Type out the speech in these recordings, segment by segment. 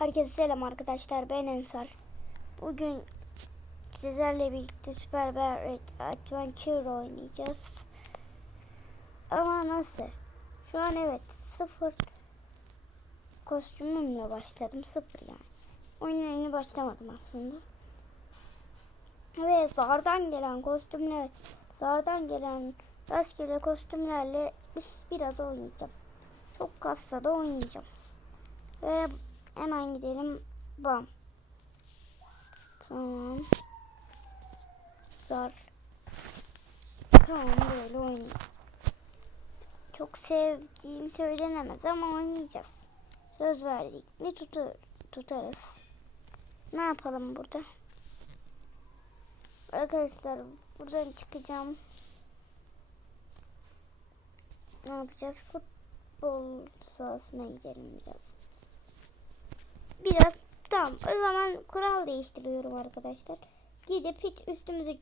Herkese selam arkadaşlar ben Ensar. Bugün sizlerle birlikte Super Bear Adventure oynayacağız. Ama nasıl? Şu an evet sıfır kostümümle başladım sıfır yani. Oyuna yeni başlamadım aslında. Ve zardan gelen kostümler, zardan gelen rastgele kostümlerle biraz oynayacağım. Çok kassa da oynayacağım. Ve hemen gidelim. Bam. Tamam. Zar. Tamam böyle oynayayım. Çok sevdiğim söylenemez ama oynayacağız. Söz verdik mi tutar, tutarız. Ne yapalım burada? Arkadaşlar buradan çıkacağım. Ne yapacağız? Futbol sahasına gidelim biraz. Tamam o zaman kural değiştiriyorum arkadaşlar. Gidip hiç üstümüzü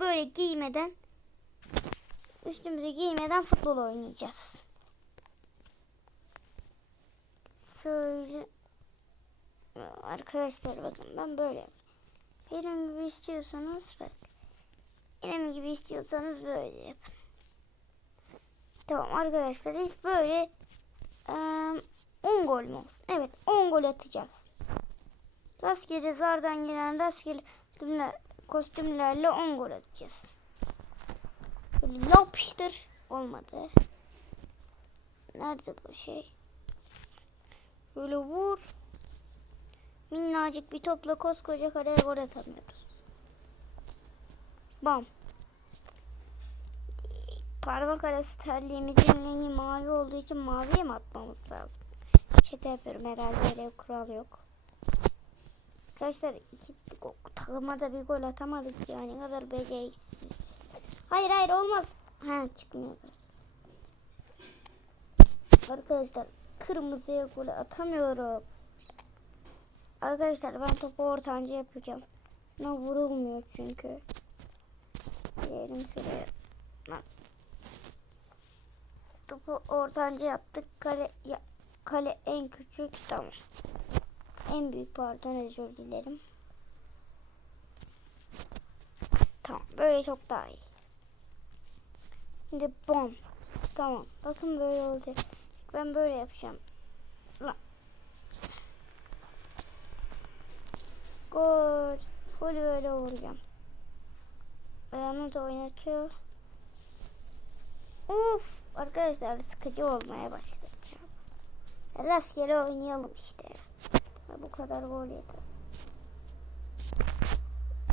böyle giymeden üstümüzü giymeden futbol oynayacağız. Şöyle arkadaşlar bakın ben böyle benim gibi istiyorsanız bak benim gibi istiyorsanız böyle yapın. Tamam arkadaşlar hiç böyle eee 10 gol mü olsun? Evet 10 gol atacağız. Rastgele zardan gelen rastgele kostümler- kostümlerle 10 gol atacağız. Böyle yapıştır. Olmadı. Nerede bu şey? Böyle vur. Minnacık bir topla koskoca kareye gol atamıyoruz. Bam. Parmak arası terliğimizin rengi mavi olduğu için maviye mi atmamız lazım? Şaka yapıyorum herhalde öyle kural yok. Arkadaşlar iki go- takıma da bir gol atamadık ya ne kadar beceriksiz. Hayır hayır olmaz. Ha çıkmıyor. Arkadaşlar kırmızıya gol atamıyorum. Arkadaşlar ben topu ortanca yapacağım. Ne vurulmuyor çünkü. Diyelim şuraya. Lan. Topu ortanca yaptık. Kale ya, kale en küçük tamam. En büyük pardon özür dilerim. Tamam böyle çok daha iyi. Şimdi bom. Tamam. Bakın böyle olacak. Ben böyle yapacağım. Lan. Gol. Full böyle vuracağım. Ayağını da oynatıyor. Uf. Arkadaşlar sıkıcı olmaya başladı. Rastgele oynayalım işte. Bu kadar gol yeter.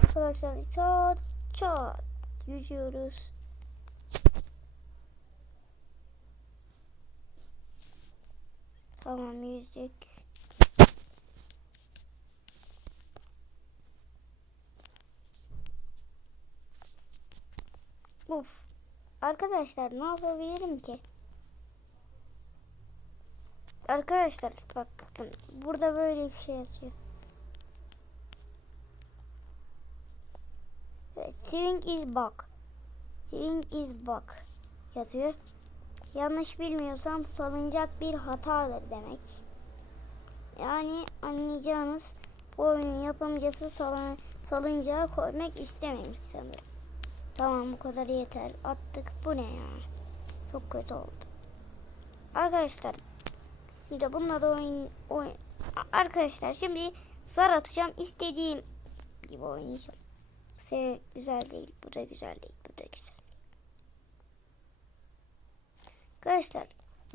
Arkadaşlar çat çat yüzüyoruz. Tamam yüzdük. Uf. Arkadaşlar ne yapabilirim ki? Arkadaşlar bakın burada böyle bir şey yazıyor. Swing is back. Swing is back yazıyor. Yanlış bilmiyorsam salıncak bir hatadır demek. Yani anlayacağınız oyunun yapımcısı salın, salıncağı koymak istememiş sanırım. Tamam bu kadar yeter. Attık. Bu ne ya? Çok kötü oldu. Arkadaşlar Şimdi bununla da oyun, oyun arkadaşlar şimdi zar atacağım istediğim gibi oynayacağım. Sev güzel değil, bu da güzel değil, bu da güzel. Arkadaşlar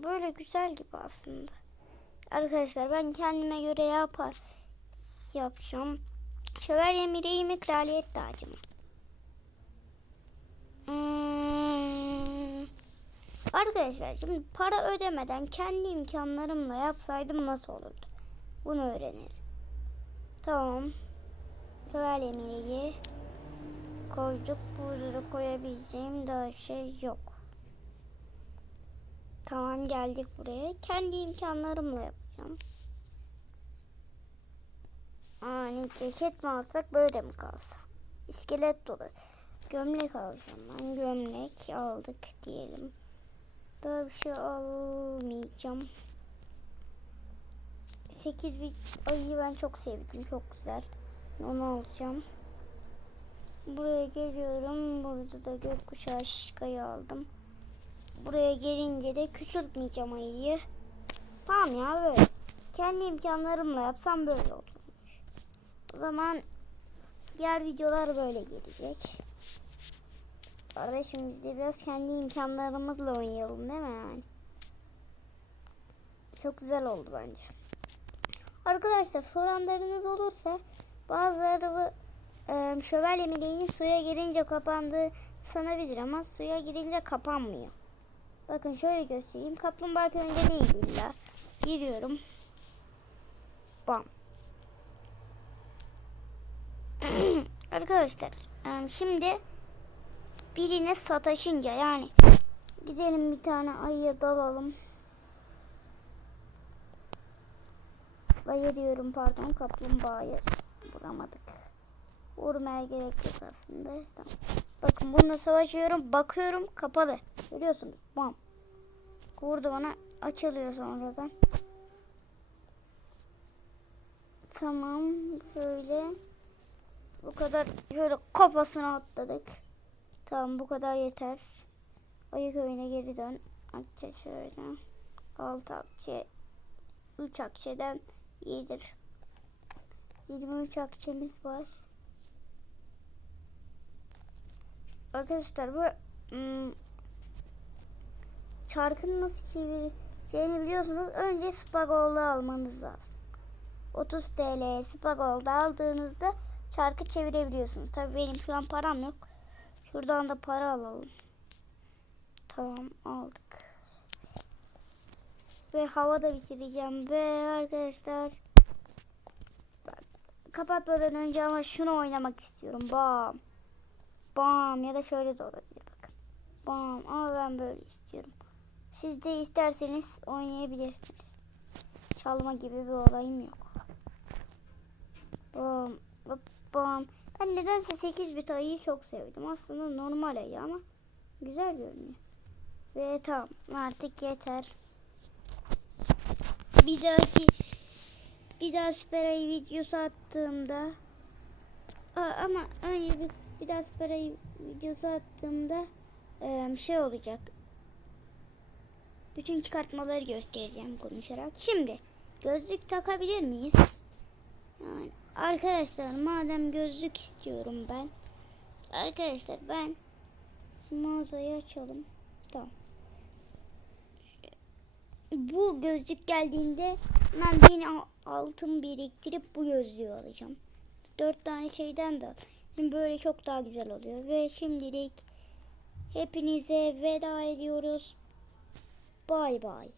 böyle güzel gibi aslında. Arkadaşlar ben kendime göre yapar yapacağım. Şövalye mireği mi kraliyet tacı Arkadaşlar şimdi para ödemeden kendi imkanlarımla yapsaydım nasıl olurdu? Bunu öğrenelim. Tamam. Mireyi koyduk. Burada da koyabileceğim daha şey yok. Tamam geldik buraya. Kendi imkanlarımla yapacağım. Hani ceket mi alsak böyle mi kalsa? İskelet dolu. Gömlek alacağım ben. Gömlek aldık diyelim. Daha bir şey almayacağım. 8 bit ayıyı ben çok sevdim. Çok güzel. Onu alacağım. Buraya geliyorum. Burada da gökkuşağı şişkayı aldım. Buraya gelince de küçültmeyeceğim ayıyı. Tamam ya böyle. Kendi imkanlarımla yapsam böyle olurmuş. O zaman diğer videolar böyle gelecek. Kardeşim biz de biraz kendi imkanlarımızla oynayalım değil mi yani? Çok güzel oldu bence. Arkadaşlar soranlarınız olursa bazıları e, şövalye meleğinin suya girince kapandığı sanabilir ama suya girince kapanmıyor. Bakın şöyle göstereyim. Kaplumbağa köyünde değil illa. Giriyorum. Bam. Arkadaşlar e, şimdi birine sataşınca yani gidelim bir tane ayıya dalalım. Ayı diyorum pardon kaplumbağayı vuramadık. Vurmaya gerek yok aslında. Tamam. Bakın bununla savaşıyorum. Bakıyorum kapalı. Görüyorsunuz. Bam. Vurdu bana. Açılıyor sonradan. Tamam. Böyle. Bu kadar şöyle kafasına atladık. Tamam bu kadar yeter. Ayı köyüne geri dön. Akçe şöyle. Altı akçe. Üç akçeden iyidir. 23 akçemiz var. Arkadaşlar bu ım, çarkın nasıl çevireceğini biliyorsunuz. Önce Spagol'da almanız lazım. 30 TL Spagol'da aldığınızda çarkı çevirebiliyorsunuz. Tabii benim şu an param yok. Şuradan da para alalım. Tamam aldık. Ve havada bitireceğim. Ve arkadaşlar kapatmadan önce ama şunu oynamak istiyorum. Bam. Bam ya da şöyle de olabilir bakın. Bam ama ben böyle istiyorum. Siz de isterseniz oynayabilirsiniz. Çalma gibi bir olayım yok. Bam. Bam. bam. Ben nedense 8 bit ayıyı çok sevdim. Aslında normal ayı ama güzel görünüyor. Ve tamam artık yeter. Bir dahaki bir daha süper ayı videosu attığımda ama önce bir, bir daha süper ayı videosu attığımda şey olacak. Bütün çıkartmaları göstereceğim konuşarak. Şimdi gözlük takabilir miyiz? Yani arkadaşlar madem gözlük istiyorum ben. Arkadaşlar ben mağazayı açalım. Tamam. Bu gözlük geldiğinde ben yine altın biriktirip bu gözlüğü alacağım. Dört tane şeyden de Şimdi böyle çok daha güzel oluyor. Ve şimdilik hepinize veda ediyoruz. Bay bay.